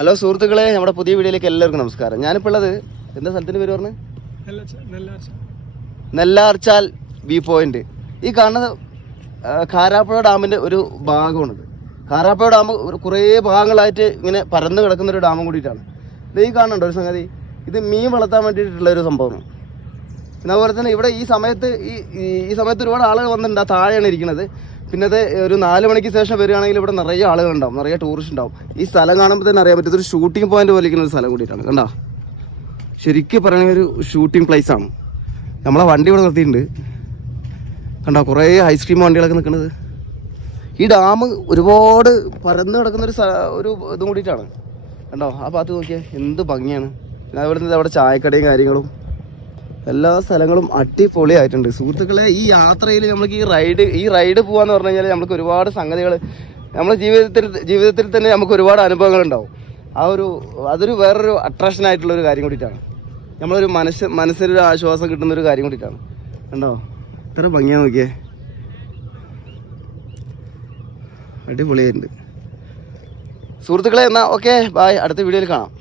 Hello സുഹൃത്തുക്കളെ, നമ്മുടെ പുതിയ വീഡിയോയിലേക്ക് എല്ലാവർക്കും നമസ്കാരം. ഞാനിപ്പോൾ ഉള്ളത് എന്താ സ്ഥലത്തിൻ്റെ പേര് പറഞ്ഞ് നെല്ലാർച്ചാൽ വ്യൂ പോയിന്റ്. ഈ കാണുന്നത് കാരാപ്പുഴ ഡാമിൻ്റെ ഒരു ഭാഗമാണിത്. കാരാപ്പുഴ ഡാം കുറേ ഭാഗങ്ങളായിട്ട് ഇങ്ങനെ പരന്ന് കിടക്കുന്ന ഒരു ഡാമും കൂടിയിട്ടാണ് ഇത്. ഈ കാണുന്നുണ്ടോ ഒരു സംഗതി? ഇത് മീൻ വളർത്താൻ വേണ്ടിയിട്ടുള്ള ഒരു സംഭവമാണ്. പിന്നെ അതുപോലെ തന്നെ ഇവിടെ ഈ സമയത്ത് ഒരുപാട് ആളുകൾ വന്നിട്ടുണ്ട്. ആ താഴെയാണ് ഇരിക്കുന്നത്. പിന്നെ അത് ഒരു 4 മണിക്ക് ശേഷം വരികയാണെങ്കിൽ ഇവിടെ നിറയെ ആളുകളുണ്ടാവും, നിറയെ ടൂറിസ്റ്റ് ഉണ്ടാവും. ഈ സ്ഥലം കാണുമ്പോൾ തന്നെ അറിയാൻ പറ്റും, ഇതൊരു ഷൂട്ടിംഗ് പോയിന്റ് പോലെ ഇരിക്കുന്ന ഒരു സ്ഥലം കൂടിയിട്ടാണ്. കണ്ടോ, ശരിക്കും പറയുന്ന ഒരു ഷൂട്ടിംഗ് പ്ലേസ് ആണ്. നമ്മളെ വണ്ടി ഇവിടെ നിർത്തിയിട്ടുണ്ട്. കണ്ടോ, കുറേ ഐസ്ക്രീം വണ്ടികളൊക്കെ നിൽക്കുന്നത്. ഈ ഡാം ഒരുപാട് പരന്ന് കിടക്കുന്ന ഒരു ഇതും കൂടിയിട്ടാണ്. കണ്ടോ, ആ ഭാഗത്ത് നോക്കിയാൽ എന്ത് ഭംഗിയാണ്. പിന്നെ അതുപോലെ തന്നെ അവിടെ ചായക്കടയും കാര്യങ്ങളും എല്ലാ സ്ഥലങ്ങളും അടിപൊളിയായിട്ടുണ്ട്. സുഹൃത്തുക്കളെ, ഈ യാത്രയിൽ നമുക്ക് ഈ റൈഡ് പോകാന്ന് പറഞ്ഞു കഴിഞ്ഞാൽ നമുക്ക് ഒരുപാട് സംഗതികൾ നമ്മുടെ ജീവിതത്തിൽ തന്നെ നമുക്ക് ഒരുപാട് അനുഭവങ്ങൾ ഉണ്ടാവും. അതൊരു വേറൊരു അട്രാക്ഷൻ ആയിട്ടുള്ള ഒരു കാര്യം കൂടിയിട്ടാണ്. നമ്മളൊരു മനസ്സിനൊരു ആശ്വാസം കിട്ടുന്ന ഒരു കാര്യം കൂടിയിട്ടാണ്. കണ്ടോ, ഇത്ര ഭംഗിയാ നോക്കിയേ, അടിപൊളിയായിട്ടുണ്ട്. സുഹൃത്തുക്കളെ, എന്നാൽ ഓക്കെ, ബായ്, അടുത്ത വീഡിയോയിൽ കാണാം.